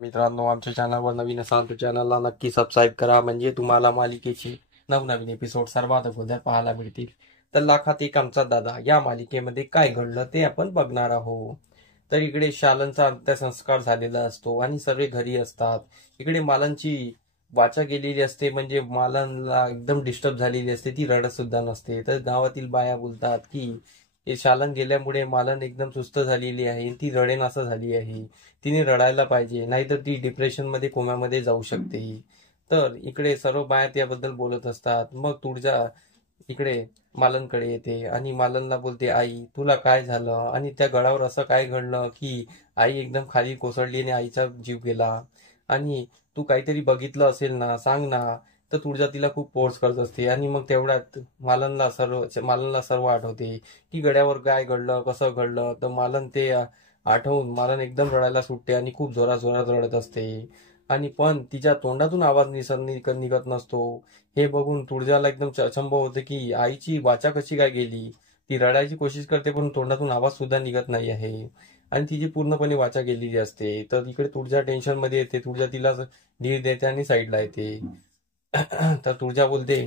मित्रांनो, आमच्या चॅनलवर नवीन असाल तर चॅनलला नक्की सबस्क्राईब करा, म्हणजे तुम्हाला मालिकेची नवनवीन एपिसोड सर्वात अगोदर पाहायला मिळतील. तर लाखात एक आमचा दादा या मालिकेमध्ये काय घडलं ते आपण बघणार आहोत. तर इकडे शालनचा अंत्यसंस्कार झालेला असतो आणि सर्व घरी असतात. इकडे मालनची वाचा गेलेली असते, म्हणजे मालनला एकदम डिस्टर्ब झालेली असते, ती रडत सुद्धा नसते. तर गावातील बाया बोलतात की हे शालन गेल्यामुळे मालन एकदम सुस्त झालेली आहे आणि ती रडेनासं झाली आहे. तिने रडायला पाहिजे, नाहीतर ती डिप्रेशन मध्ये कोम्यामध्ये जाऊ शकते. तर इकडे सर्व बाया त्याबद्दल बोलत असतात. मग तुळजा इकडे मालनकडे येते आणि मालनला बोलते, आई तुला काय झालं आणि त्या गडावर असं काय घडलं की आई एकदम खाली कोसळली आणि आईचा जीव गेला. आणि तू काहीतरी बघितलं असेल ना, सांग ना. तर तुळजा तिला खूप फोर्स करत असते आणि मग तेवढ्यात मालनला सर्व आठवते की गड्यावर काय घडलं, कसं घडलं. तर मालन ते आठवून मालन एकदम रडायला सुटते आणि खूप जोरात जोरात रडत असते. आणि पण तिच्या तोंडातून आवाज निघत नसतो. हे बघून तुळजाला एकदम अचंब होते की आईची वाचा कशी काय गेली. ती रडायची कोशिश करते पण तोंडातून आवाज सुद्धा निघत नाही आहे. आणि तिची पूर्णपणे वाचा गेलेली असते. तर इकडे तुळजा टेन्शन मध्ये येते. तुळजा तिला धीर देते आणि साईडला येते. तर तुळजा बोलते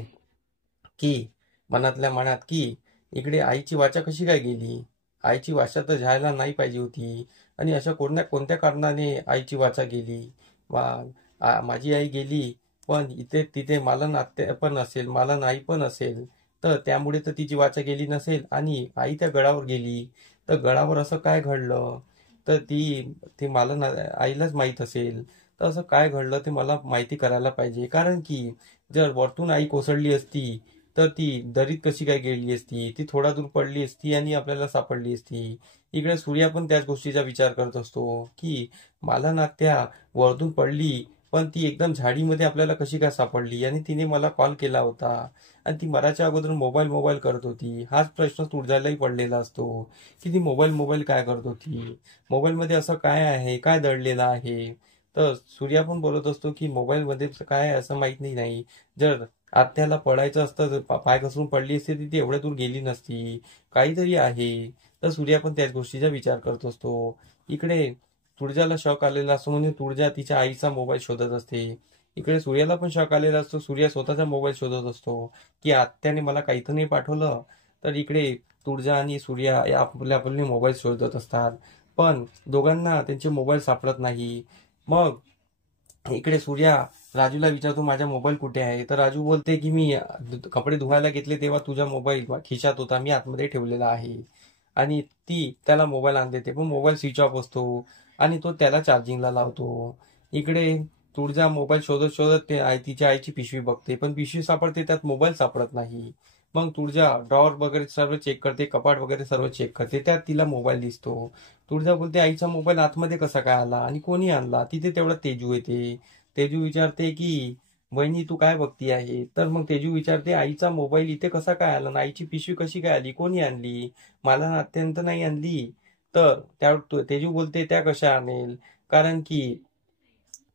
की मनातल्या मनात की इकडे आईची वाचा कशी काय गेली. आईची वाचा तर जायला नाही पाहिजे होती. आणि अशा कोणत्या कोणत्या कारणाने आईची वाचा गेली. माझी आई गेली, पण इथे तिथे मालन आत्या पण असेल, मालन आई पण असेल. तर त्यामुळे तर तिची वाचा गेली नसेल. आणि आई त्या गडावर गेली, तर गडावर असं काय घडलं. तर ती ती मालन आईलाच माहीत असेल. तर असं काय घडलं ते मला माहिती करायला पाहिजे. कारण की जर वरतून आई कोसळली असती तर ती दरीत कशी काय गेली असती. ती थोडा दूर पडली असती आणि आपल्याला सापडली असती. इकडे सूर्या पण त्याच गोष्टीचा विचार करत असतो की मालन आत्या वरतून पडली, पण ती एकदम झाडीमध्ये आपल्याला कशी काय सापडली आणि तिने मला कॉल केला होता. आणि ती मराच्या अगोदर मोबाईल मोबाईल करत होती. हाच प्रश्न तुळजालाही पडलेला असतो की ती मोबाईल मोबाईल काय करत होती. मोबाईलमध्ये असं काय आहे, काय दडलेलं आहे. तर सूर्या पण बोलत असतो की मोबाईल मध्ये काय आहे असं माहित नाही. जर आत्याला पडायचं असतं तर पाय घसरून पडली असती ती एवढ्या दूर गेली नसती. काहीतरी आहे. तर सूर्या पण त्याच गोष्टीचा विचार करत असतो. इकडे तुळजाला शॉक आलेला असतो, म्हणजे तुळजा तिच्या आईचा मोबाईल शोधत असते. इकडे सूर्याला पण शॉक आलेला असतो. सूर्या स्वतःचा मोबाईल शोधत असतो की आत्याने मला काही तर नाही पाठवलं. तर इकडे तुळजा आणि सूर्या या आपले आपले मोबाईल शोधत असतात. पण दोघांना त्यांचे मोबाईल सापडत नाही. मग इकडे सूर्या राजूला विचारतो, माझा मोबाईल कुठे आहे. तर राजू बोलते की मी कपडे धुवायला घेतले तेव्हा तुझा मोबाईल खिशात होता, मी आतमध्ये ठेवलेला आहे. आणि ती त्याला मोबाईल आणून देते, पण मोबाईल स्विच ऑफ असतो. आणि तो त्याला चार्जिंगला लावतो. इकडे तुळजा मोबाईल शोधत शोधत तिच्या आईची पिशवी बघते, पण पिशवी सापडते, त्यात मोबाईल सापडत नाही. मग तुळजा ड्रॉवर वगैरे सर्व चेक करते, कपाट वगैरे सर्व चेक करते, त्यात तिला मोबाईल दिसतो. तुळजा बोलते, आईचा मोबाईल आतमध्ये कसा काय आला आणि कोणी आणला. तिथे तेवढा तेजू येते. तेजू विचारते की वहिनी तू काय बघती आहे. तर मग तेजू विचारते, आईचा मोबाईल इथे कसा काय आला आणि आईची पिशवी कशी काय आली, कोणी आणली. मला अत्यंत नाही आणली. तर त्या तेजू बोलते, त्या कशा आणेल, कारण की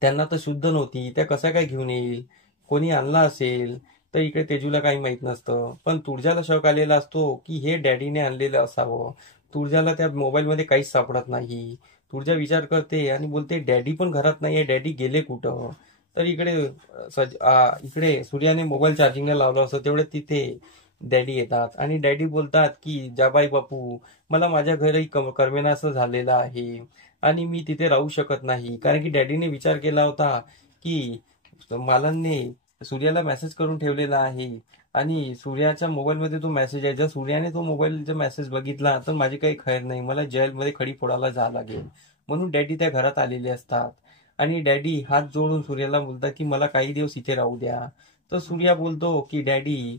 त्यांना तर शुद्ध नव्हती, त्या कसा काय घेऊन येईल, कोणी आणला असेल. तर इकडे तेजूला काही माहित नसतं. पण तुळजाला शौक आलेला असतो की हे डॅडीने आणलेलं असावं. तुळजाला त्या मोबाईलमध्ये काहीच सापडत नाही. तुळजा विचार करते आणि बोलते, डॅडी पण घरात नाहीये, डॅडी गेले कुठं. तर इकडे इकडे सूर्याने मोबाईल चार्जिंगला लावला असतो, तेवढे तिथे डॅडी येतात आणि डॅडी बोलतात की जाबाई बापू, मला माझ्या घरी करमेनासं झालेलं आहे आणि मी तिथे राहू शकत नाही. कारण की डॅडीने विचार केला होता की मालनने सूर्याला मेसेज करून ठेवलेला आहे आणि सूर्याच्या मोबाईलमध्ये तो मेसेज आहे. जर सूर्याने तो मोबाईलचा मेसेज बघितला तर माझी काही खैर नाही, मला जेलमध्ये खडी फोडायला जावं लागेल. म्हणून डॅडी त्या घरात आलेले असतात. आणि डॅडी हात जोडून सूर्याला बोलतात की मला काही दिवस इथे राहू द्या. तर सूर्या बोलतो की डॅडी,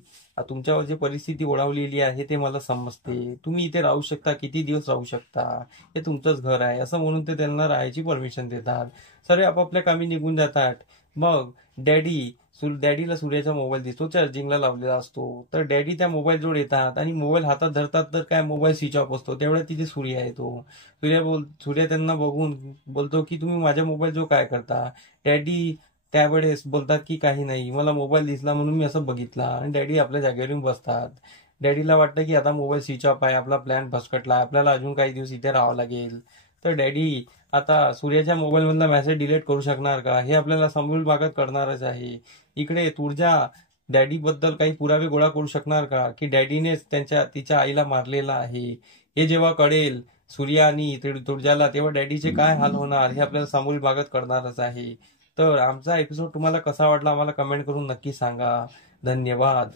तुमच्यावर जे परिस्थिती ओढावलेली आहे ते मला समजते. तुम्ही इथे राहू शकता, किती दिवस राहू शकता, हे तुमचंच घर आहे. असं म्हणून ते त्यांना राहायची परमिशन देतात. सर्व आपापल्या कामी निघून जातात. मग डॅडीला सूर्याचा मोबाईल दिसतो, चार्जिंगला लावलेला असतो. तर डॅडी त्या मोबाईल जोड येतात आणि मोबाईल हातात धरतात, तर काय मोबाईल स्विच ऑफ असतो. तेवढ्या तिथे सूर्य येतो. सूर्य त्यांना बघून बोलतो की तुम्ही माझ्या मोबाईल जो काय करता. डॅडी त्यावेळेस बोलतात की काही नाही, मला मोबाईल दिसला म्हणून मी असं बघितला. आणि डॅडी आपल्या जागेवर येऊन बसतात. डॅडीला वाटतं की आता मोबाईल स्विच ऑफ आहे, आपला प्लॅन भसकटला, आपल्याला अजून काही दिवस इथे राहावं लागेल. तर डॅडी आता सूर्याच्या मोबाईल मधला मेसेज डिलीट करू शकणार का, हे आपल्याला समोर भागात करणारच आहे. इकडे तुझ्या डॅडी बद्दल काही पुरावे गोळा करू शकणार का, की डॅडीनेच तिच्या आईला मारलेला आहे. हे जेव्हा कळेल सूर्या आणि तुळजाला, तेव्हा डॅडीचे काय हाल होणार हे आपल्याला समोर भागात करणारच आहे. तर आमचा एपिसोड तुम्हाला कसा वाटला आम्हाला कमेंट करून नक्की सांगा. धन्यवाद.